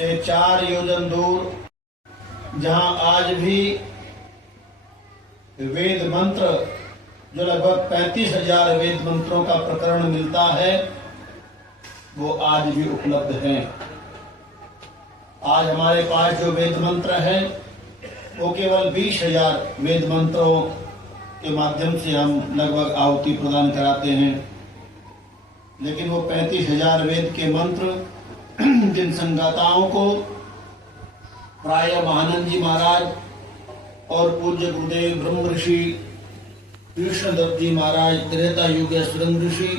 से 4 योजन दूर, जहां आज भी वेद मंत्र, जो लगभग 35,000 वेद मंत्रों का प्रकरण मिलता है, वो आज भी उपलब्ध हैं। आज हमारे पास जो वेद मंत्र है वो केवल 20,000 वेद मंत्रों के माध्यम से हम लगभग आहुति प्रदान कराते हैं, लेकिन वो 35,000 वेद के मंत्र जिन संगाताओं को प्राय महानंद जी महाराज और पूज्य गुरुदेव ब्रह्म ऋषि कृष्णदत्त जी महाराज त्रेता युग सुरंग ऋषि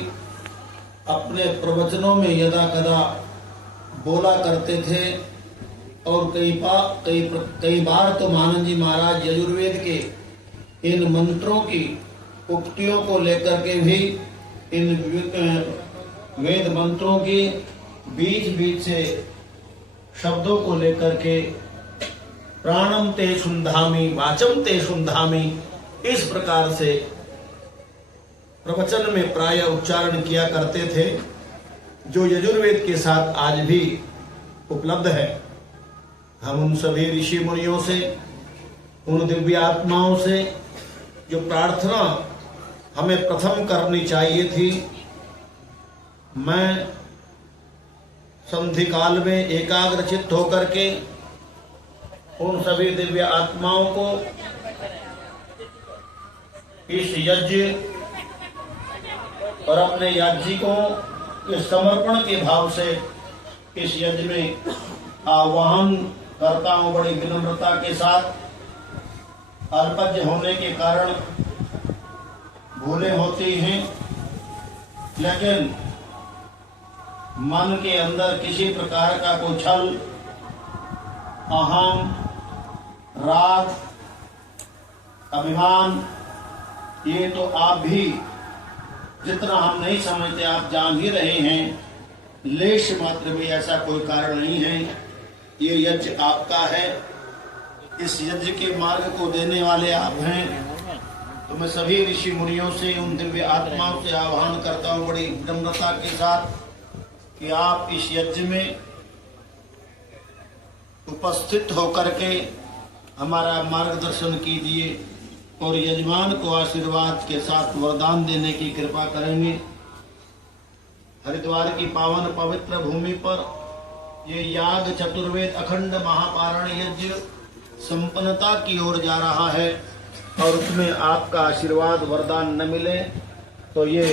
अपने प्रवचनों में यदा कदा बोला करते थे, और कई बार तो महानंद जी महाराज यजुर्वेद के इन मंत्रों की उक्तियों को लेकर के भी इन वेद मंत्रों के बीच बीच से शब्दों को लेकर के प्राणम ते शुंधामी वाचम ते शुंधामी, इस प्रकार से प्रवचन में प्राय उच्चारण किया करते थे, जो यजुर्वेद के साथ आज भी उपलब्ध है। हम उन सभी ऋषि मुनियों से, उन दिव्य आत्माओं से जो प्रार्थना हमें प्रथम करनी चाहिए थी, मैं संधि काल में एकाग्रचित्त होकर के उन सभी दिव्य आत्माओं को इस यज्ञ और अपने याज्ञिकों के समर्पण के भाव से इस यज्ञ में आह्वान करता हूं। बड़ी विनम्रता के साथ, अल्पज्ञ होने के कारण भूलें होती हैं, लेकिन मन के अंदर किसी प्रकार का कोई छल, अहम, राग, अभिमान, ये तो आप भी, जितना हम नहीं समझते आप जान ही रहे हैं। लेश मात्र भी ऐसा कोई कारण नहीं है। ये यज्ञ आपका है, इस यज्ञ के मार्ग को देने वाले आप हैं। तो मैं सभी ऋषि मुनियों से, उन दिव्य आत्माओं से आह्वान करता हूँ बड़ी विनम्रता के साथ कि आप इस यज्ञ में उपस्थित होकर के हमारा मार्गदर्शन कीजिए और यजमान को आशीर्वाद के साथ वरदान देने की कृपा करेंगे। हरिद्वार की पावन पवित्र भूमि पर ये याग चतुर्वेद अखंड महापारण यज्ञ संपन्नता की ओर जा रहा है, और उसमें आपका आशीर्वाद वरदान न मिले तो ये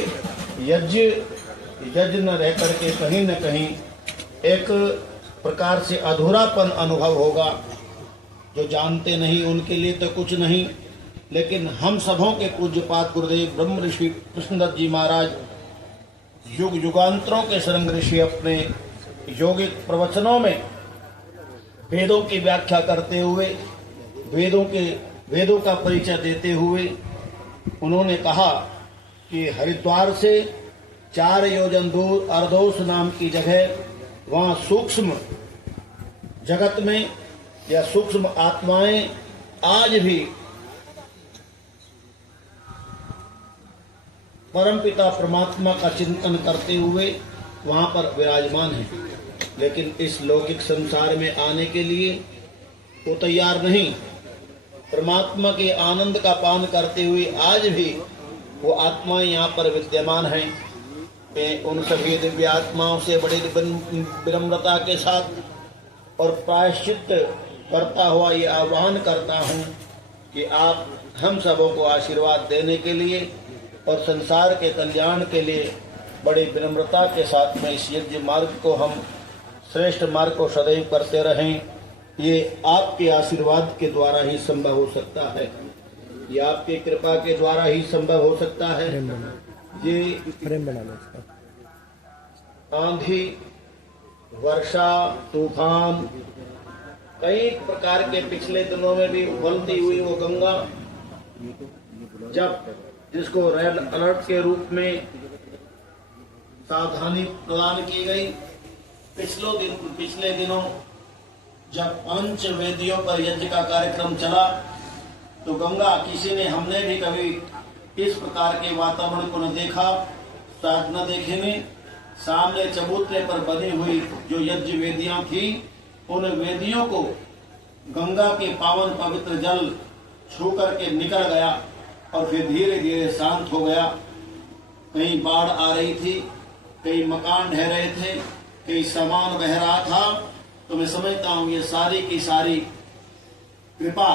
यज्ञ न रह करके कहीं न कहीं एक प्रकार से अधूरापन अनुभव होगा। जो जानते नहीं उनके लिए तो कुछ नहीं, लेकिन हम सबों के पूज्यपाद गुरुदेव ब्रह्म ऋषि कृष्णदत्त जी महाराज युग युगांतरों के शरंग ऋषि अपने योगिक प्रवचनों में वेदों की व्याख्या करते हुए, वेदों का परिचय देते हुए उन्होंने कहा कि हरिद्वार से 4 योजन दूर अर्धोस नाम की जगह, वहां सूक्ष्म जगत में या सूक्ष्म आत्माएं आज भी परमपिता परमात्मा का चिंतन करते हुए वहां पर विराजमान है, लेकिन इस लौकिक संसार में आने के लिए वो तैयार नहीं। परमात्मा के आनंद का पान करते हुए आज भी वो आत्माएं यहाँ पर विद्यमान हैं। मैं उन सभी दिव्य आत्माओं से बड़ी विनम्रता के साथ और प्रायश्चित करता हुआ ये आह्वान करता हूँ कि आप हम सबों को आशीर्वाद देने के लिए और संसार के कल्याण के लिए बड़ी विनम्रता के साथ में इस यज्ञ मार्ग को, हम श्रेष्ठ मार्ग को सदैव करते रहें। ये आपके आशीर्वाद के द्वारा ही संभव हो सकता है, ये आपकी कृपा के द्वारा ही संभव हो सकता है। ये आंधी, वर्षा, तूफान, कई प्रकार के पिछले दिनों में भी उबलती हुई वो गंगा, जब जिसको रेड अलर्ट के रूप में सावधानी प्रदान की गई, पिछले दिनों जब 5 वेदियों पर यज्ञ का कार्यक्रम चला, तो गंगा हमने भी कभी इस प्रकार के वातावरण को न देखा, शायद न देखेंगे। सामने चबूतरे पर बनी हुई जो यज्ञ वेदियां थी, उन वेदियों को गंगा के पावन पवित्र जल छू करके निकल गया और फिर धीरे धीरे शांत हो गया। कहीं बाढ़ आ रही थी, कई मकान ढह रहे थे, कई सामान बह रहा था। तो मैं समझता हूं ये सारी की सारी कृपा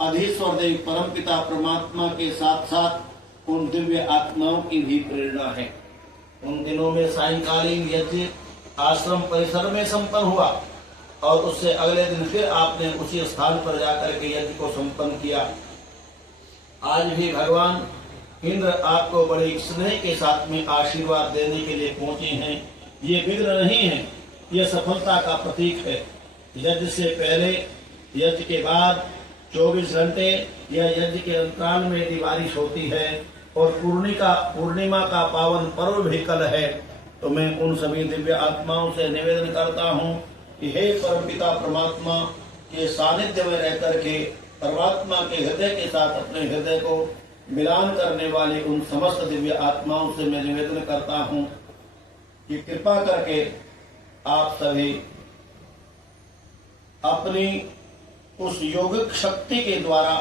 अधीश्वर देव परमपिता परमात्मा के साथ साथ उन दिव्य आत्माओं की भी प्रेरणा है। उन दिनों में सायंकालीन यज्ञ आश्रम परिसर में संपन्न हुआ और उससे अगले दिन फिर आपने उसी स्थान पर जाकर के यज्ञ को संपन्न किया। आज भी भगवान इंद्र आपको बड़े स्नेह के साथ में आशीर्वाद देने के लिए पहुंचे हैं। ये विघ्न नहीं है, ये सफलता का प्रतीक है। यज्ञ से पहले, यज्ञ के बाद 24 घंटे या यज्ञ के अंतराल में यदि बारिश होती है और पूर्णिमा का पावन पर्व भी कल है, तो मैं उन सभी दिव्य आत्माओं से निवेदन करता हूँ कि हे परमपिता परमात्मा के सानिध्य में रह करके परमात्मा के हृदय के साथ अपने हृदय को मिलान करने वाले उन समस्त दिव्य आत्माओं से मैं निवेदन करता हूँ कि कृपा करके आप सभी अपनी उस योगिक शक्ति के द्वारा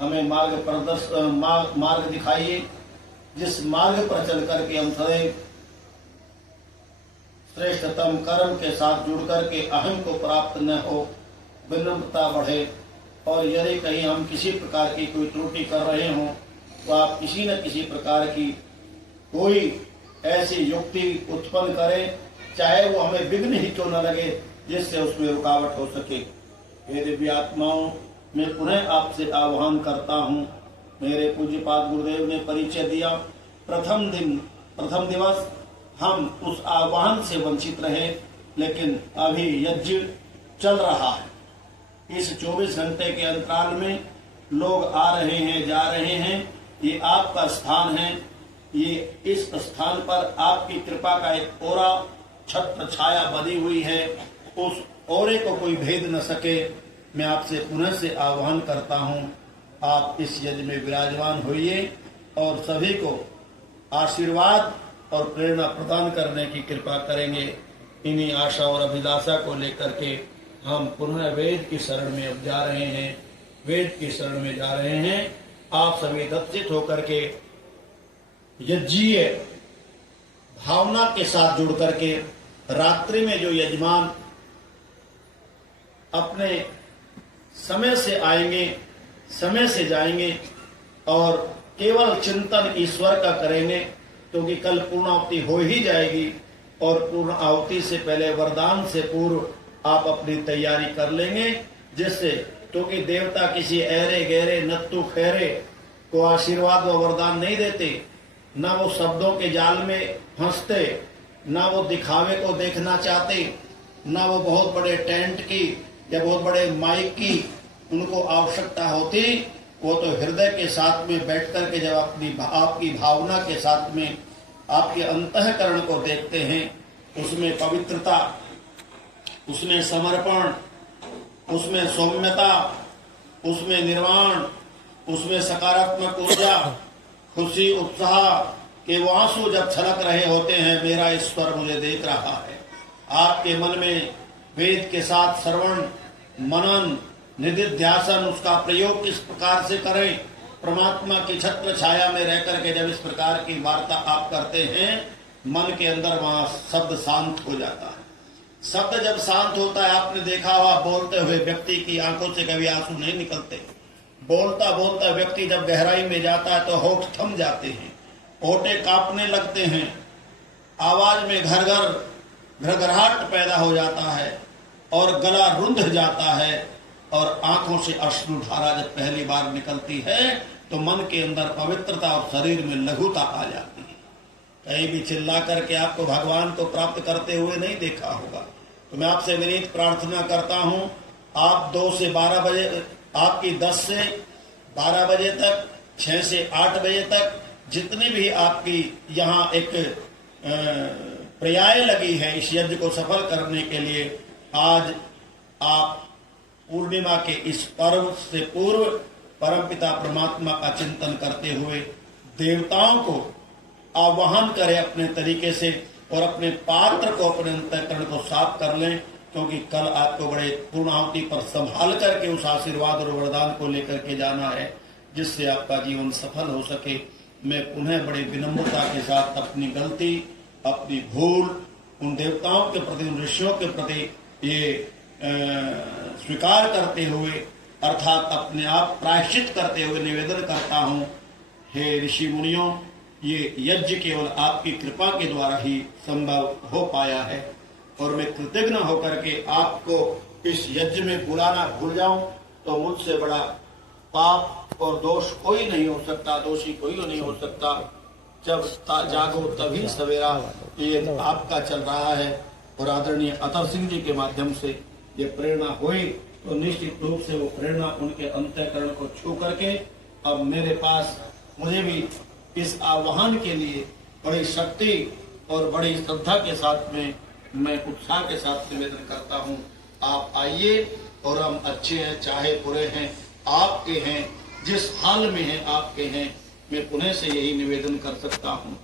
हमें मार्ग दिखाइए, जिस मार्ग पर चल करके हम सदैव श्रेष्ठतम कर्म के साथ जुड़ करके अहम को प्राप्त न हो, विनम्रता बढ़े। और यदि कहीं हम किसी प्रकार की कोई त्रुटि कर रहे हों तो आप किसी न किसी प्रकार की कोई ऐसी युक्ति उत्पन्न करें, चाहे वो हमें विघ्न ही क्यों न लगे, जिससे उसमें रुकावट हो सके। हे दिव्य आत्माओं, मैं पुनः आपसे आह्वान करता हूँ। मेरे पूज्यपाद गुरुदेव ने परिचय दिया, प्रथम दिवस हम उस आह्वान से वंचित रहे, लेकिन अभी यज्ञ चल रहा है। इस 24 घंटे के अंतराल में लोग आ रहे हैं, जा रहे हैं। ये आपका स्थान है, ये इस स्थान पर आपकी कृपा का एक ओरा छत्र छाया बनी हुई है। उस ओरे को कोई भेद न सके। मैं आपसे पुनः से आह्वान करता हूँ, आप इस यज्ञ में विराजमान होइए और सभी को आशीर्वाद और प्रेरणा प्रदान करने की कृपा करेंगे। इन्हीं आशा और अभिलाषा को लेकर के हम पुनः वेद की शरण में अब जा रहे हैं, वेद की शरण में जा रहे हैं। आप सभी दत्तित होकर के यज्ञीय भावना के साथ जुड़ करके रात्रि में जो यजमान अपने समय से आएंगे, समय से जाएंगे और केवल चिंतन ईश्वर का करेंगे, क्योंकि कल पूर्णाहुति हो ही जाएगी। और पूर्ण आहुति से पहले वरदान से पूर्व आप अपनी तैयारी कर लेंगे, जिससे क्योंकि देवता किसी ऐरे गहरे नत्तु खैरे को आशीर्वाद व वरदान नहीं देते, न वो शब्दों के जाल में फंसते, न वो दिखावे को देखना चाहते, न वो बहुत बड़े टेंट की या बहुत बड़े माइक की उनको आवश्यकता होती। वो तो हृदय के साथ में बैठ कर के जब आपकी भावना के साथ में आपके अंतःकरण को देखते हैं, उसमें पवित्रता, उसमें समर्पण, उसमें सौम्यता, उसमें निर्वाण, उसमें सकारात्मक ऊर्जा, खुशी, उत्साह के वो आंसू जब छलक रहे होते हैं, मेरा ईश्वर मुझे देख रहा है। आपके मन में वेद के साथ श्रवण, मनन, निधिध्यासन, उसका प्रयोग किस प्रकार से करें, परमात्मा की छत्र छाया में रह करके जब इस प्रकार की वार्ता आप करते हैं, मन के अंदर वहां शब्द शांत हो जाता है। शब्द जब शांत होता है, आपने देखा हुआ बोलते हुए व्यक्ति की आंखों से कभी आंसू नहीं निकलते। बोलता बोलता व्यक्ति जब गहराई में जाता है तो होठ थम जाते हैं, ओटे कांपने लगते हैं, आवाज में घरघराहट पैदा हो जाता है और गला रुंध जाता है और आंखों से अश्रुधारा जब पहली बार निकलती है तो मन के अंदर पवित्रता और शरीर में लघुता आ जाती है। कहीं भी चिल्ला करके आपको भगवान को प्राप्त करते हुए नहीं देखा होगा। तो मैं आपसे विनीत प्रार्थना करता हूं, आप 2 से 12 बजे, आपकी 10 से 12 बजे तक, 6 से 8 बजे तक जितनी भी आपकी यहाँ एक पर्याय लगी है इस यज्ञ को सफल करने के लिए, आज आप पूर्णिमा के इस पर्व से पूर्व परमपिता परमात्मा का चिंतन करते हुए देवताओं को आह्वान करें अपने तरीके से और अपने पात्र को, अपने अंतःकरण को साफ कर लें क्योंकि कल आपको बड़े पूर्णाहुति पर संभाल करके उस आशीर्वाद और वरदान को लेकर के जाना है, जिससे आपका जीवन सफल हो सके। मैं पुनः बड़ी विनम्रता के साथ अपनी गलती, अपनी भूल उन देवताओं के प्रति, उन ऋषियों के प्रति ये स्वीकार करते हुए, अर्थात अपने आप प्रायश्चित करते हुए निवेदन करता हूँ, हे ऋषि मुनियों, ये यज्ञ केवल आपकी कृपा के द्वारा ही संभव हो पाया है और मैं कृतज्ञ होकर के आपको इस यज्ञ में बुलाना भूल जाऊं तो मुझसे बड़ा पाप और दोष कोई नहीं हो सकता, दोषी कोई नहीं हो सकता। जब जागो तभी सवेरा, ये आपका चल रहा है और आदरणीय अतर सिंह जी के माध्यम से ये प्रेरणा हुई तो निश्चित रूप से वो प्रेरणा उनके अंतःकरण को छू करके अब मेरे पास, मुझे भी इस आह्वान के लिए बड़ी शक्ति और बड़ी श्रद्धा के साथ में मैं उत्साह के साथ निवेदन करता हूँ, आप आइए और हम अच्छे हैं चाहे बुरे हैं आपके हैं, जिस हाल में हैं आपके हैं। मैं पुनः से यही निवेदन कर सकता हूँ,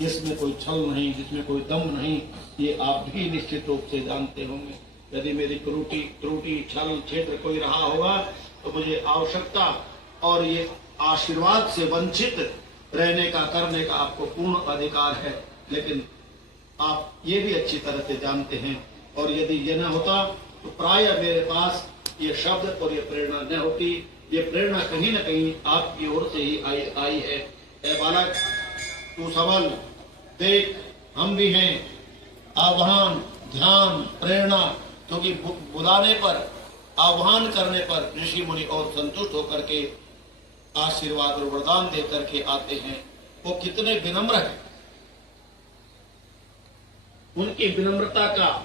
जिसमें कोई छल नहीं, जिसमें कोई दम नहीं, ये आप भी निश्चित रूप से जानते होंगे। यदि मेरी त्रुटि छल क्षेत्र कोई रहा होगा तो मुझे आवश्यकता और ये आशीर्वाद से वंचित रहने का, करने का आपको पूर्ण अधिकार है, लेकिन आप ये भी अच्छी तरह से जानते हैं। और यदि ये न होता तो प्राय मेरे पास ये शब्द और ये प्रेरणा न होती। ये प्रेरणा कहीं न कहीं आपकी ओर से ही आई है। ए बालक, तू सबल देख, हम भी हैं। आह्वान, ध्यान, प्रेरणा, क्योंकि बुलाने पर, आह्वान करने पर ऋषि मुनि और संतुष्ट होकर के आशीर्वाद और वरदान दे करके आते हैं। वो कितने विनम्र हैं, उनकी विनम्रता का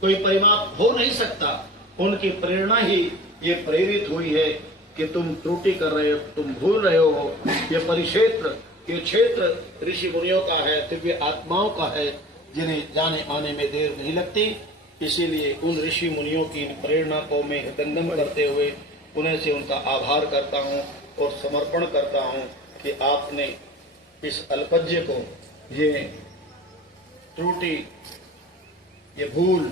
कोई परिमाप हो नहीं सकता। उनकी प्रेरणा ही ये प्रेरित हुई है कि तुम त्रुटि कर रहे हो, तुम भूल रहे हो। ये परिक्षेत्र, ये क्षेत्र ऋषि मुनियों का है, दिव्य आत्माओं का है, जिन्हें जाने आने में देर नहीं लगती। इसीलिए उन ऋषि मुनियों की प्रेरणा को मैं हृदयंगम करते हुए पुनः से उनका आभार करता हूँ और समर्पण करता हूँ कि आपने इस अल्पज्य को, ये त्रुटि, ये भूल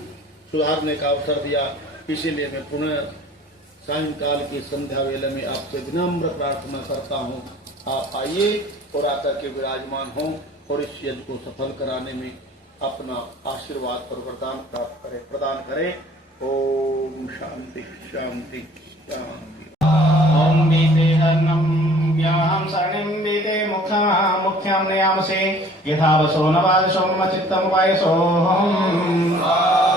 सुधारने का अवसर दिया। इसीलिए मैं पुनः सायंकाल की संध्या वेला में आपसे विनम्र प्रार्थना करता हूँ, आप आइए और आकर के विराजमान हों और इस यज्ञ को सफल कराने में अपना आशीर्वाद और वरदान प्राप्त करें, प्रदान करें। ओम शांति शांति शांति। ओम बीतेहन्नम व्याहम शरणिम बीते मुख्यम नयामसे यथा वसो नवादशो मम चित्तम वायसो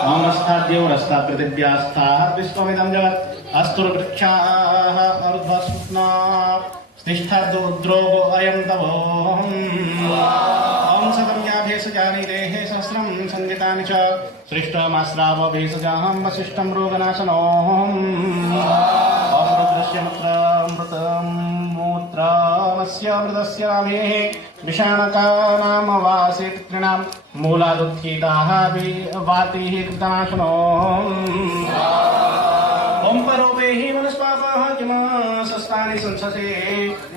ओमस्ताद्योरस्ता पृथिव्यास्था विश्वमिदं जगत् अस्तुर्वृक्षाः अर्ध्वस्ना स्तिष्ठद्रुद्रोगो अयं तवो ओम सदम्या भेषजानि देहे सहस्रं संजितानि च सृष्टमास्राव भेषजाहं वसिष्ठं रोगनाशनो मूत्रमस्य विषाणकानां वासे पितॄणां मूलादुत्थिताः वातिः कृतनाशनो ओम परोपे हि मनस्पापाः किमसस्तानि संससे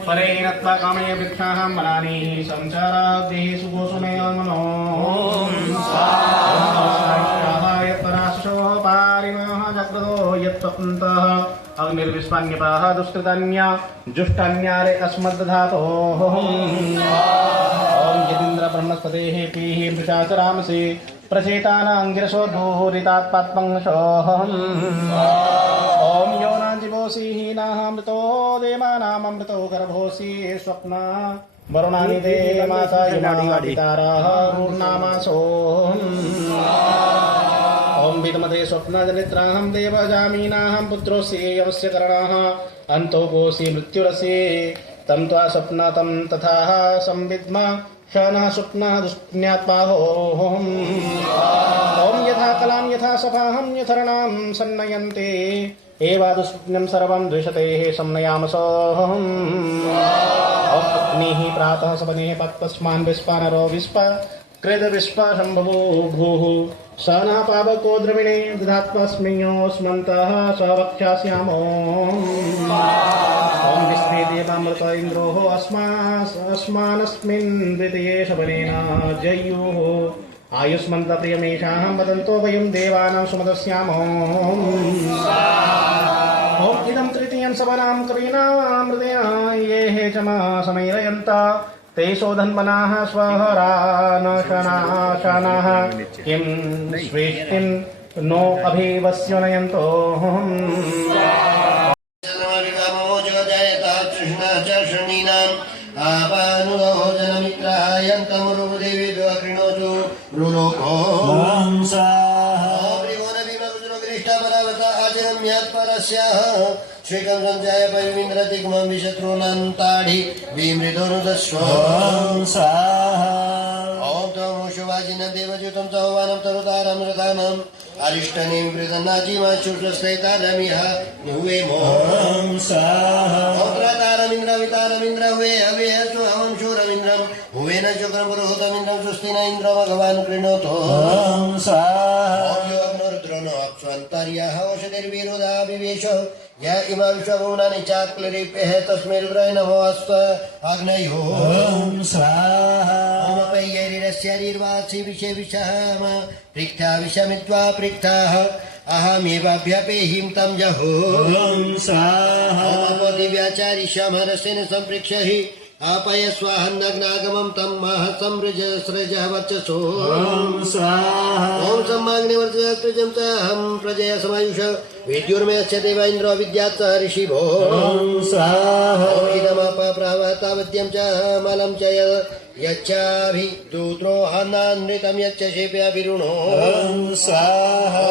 परेणत्वा कामय वृक्षाः मनानि संसाराद्देः सुखोषु मे मनो यत्पराशो पारिमः जग्रतो यत्स्वप्नतः अग्निर्विश्वान्यपाः दुष्कृतान्या जुष्टान्यारे अस्मद्दधातोः ओम यदिन्द्र ब्रह्मस्पतेः पीः वृषाचरामसे प्रचेतानांगिरसो दूरितात्पात्मंशोऽहम् ओम योनाजिवोऽसि नाहमृतो देवानामृतो गर्भोऽसि स्वप्ना वरुणानि देवमाता यमादिताराः ओम विद्मते स्वप्नजनित्राहं देवजामीनाहं पुत्रोऽसि यवस्य करणाः अन्तोऽसि मृत्युरसि तं त्वा स्वप्नतं तथा संविद्म शनः स्वप्नः दुष्पुण्यात्माहोऽहम् ओम यथा कलां यथा सभाहं यथर्णां सन्नयन्ते एवादुष्पुण्यं सर्वं द्विषते संनयामसोऽहम् ओम अग्निः प्रातः सपने पत्पस्मान् विश्वानरो विश्व कृद विश्व शम्भवो भूः स नः पावको द्रविणे दधात्मस्मिन्योऽस्मन्तः स वक्ष्यास्यामो ओम विश्वे देवामृत इन्द्रोः अस्मानस्मिन् द्वितीये शबनेन जयुः आयुष्मन्तप्रियमेषां वदन्तो वयं देवानां सुमदस्यामो ॐ इदं तृतीयं सवनां कवीनामृतया ये च समैरयन्त ते शोधन्मनाः स्वहरानशनाशनाः किं स्वेष्टिं नो अभिवस्यनयन्तो श्रीकं संजय परिविन्द्रतिग्मं विशत्रूनान्ताढि विमृदोनुदस्व ॐ त्वं शुभाजिनं देवज्युतं चौवानं तरुतारं रथानम् अरिष्टनीं वृदन्नाजीमाचुष्टस्थैतारमिह नुवेमो तारमिन्द्रवितारमिन्द्र हुवे हवे अस्तु हवं शूरमिन्द्रं हुवेन शुक्रं पुरोहतमिन्द्रं सुस्ति न इन्द्र भगवान् कृणोतो स्वन्तर्यः औषधिर्विरोधाभिवेश य इमा विश्वभुवनानि चाक्लरिपेः तस्मै रुद्राय नमो अस्तु आग्नेयो ओमपैयैरिरस्यैर्वासि विषे विषः पृक्था विषमित्वा पृक्थाः अहमेवाभ्यपेहिं तं जहो दिव्याचारि समरसेन सम्पृक्ष्य हि आपय स्वाहन्नग्नागमं तं महसंसृजः वर्चसो ॐ सम्माग्निवर्चस्त्रिजं च अहं प्रजया समायुष विद्युर्मयस्य देव इन्द्रो विद्यात् स ऋषिभो इदमपप्रावतावद्यं च मलं च यच्चाभिदूद्रोहन्नानृतं यच्च शेप्याभिरुणो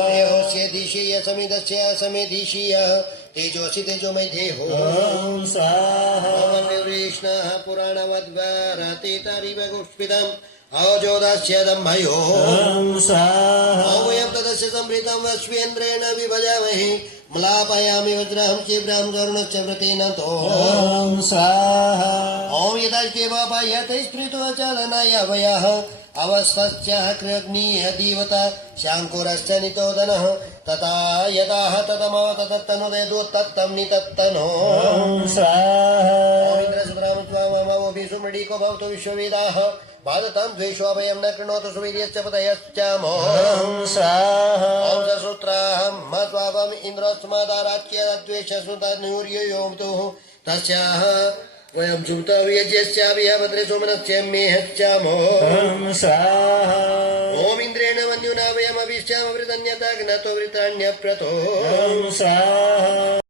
देहोस्य दिशीय समिदस्य समेधिशीय तेजोसि तेजोमय देहो कृष्णः पुराणवद्वारतीतरिव गुष्पितम् अवजोदस्य दम्भयो वयं तदस्य संवृतं वश्वेन्द्रेण विभजामहे म्लापयामि वज्रहं चिव्रां गरुणश्च व्रतेन तो ॐ यदाकेवापायते स्मृतो चालनाय वयः अवस्थश्च कृग्निः दीवता शाङ्कुरश्च नितोदनः तथा यदाह ततमव तदत्तनुदयदोत्तत्तं नितत्तनो इन्द्रसुब्रामत्वाममोभिसुमृडीको भवतु विश्ववेदाः बाधतां द्वेषोऽभयं न कृणोतु सुवीर्यश्च पतयश्चामो ॐ ससूत्राहं स्वापम् इन्द्रोऽस्मादाराच्यद्वेषसुतन्यूर्योऽतुः तस्याः वयं सुतव्यज्यस्याभिः भद्रे सोमनस्य मेहश्चामो ॐ इन्द्रेण मन्युना वयमभिश्चामवृतन्यता ज्ञातो वृतान्यप्रतो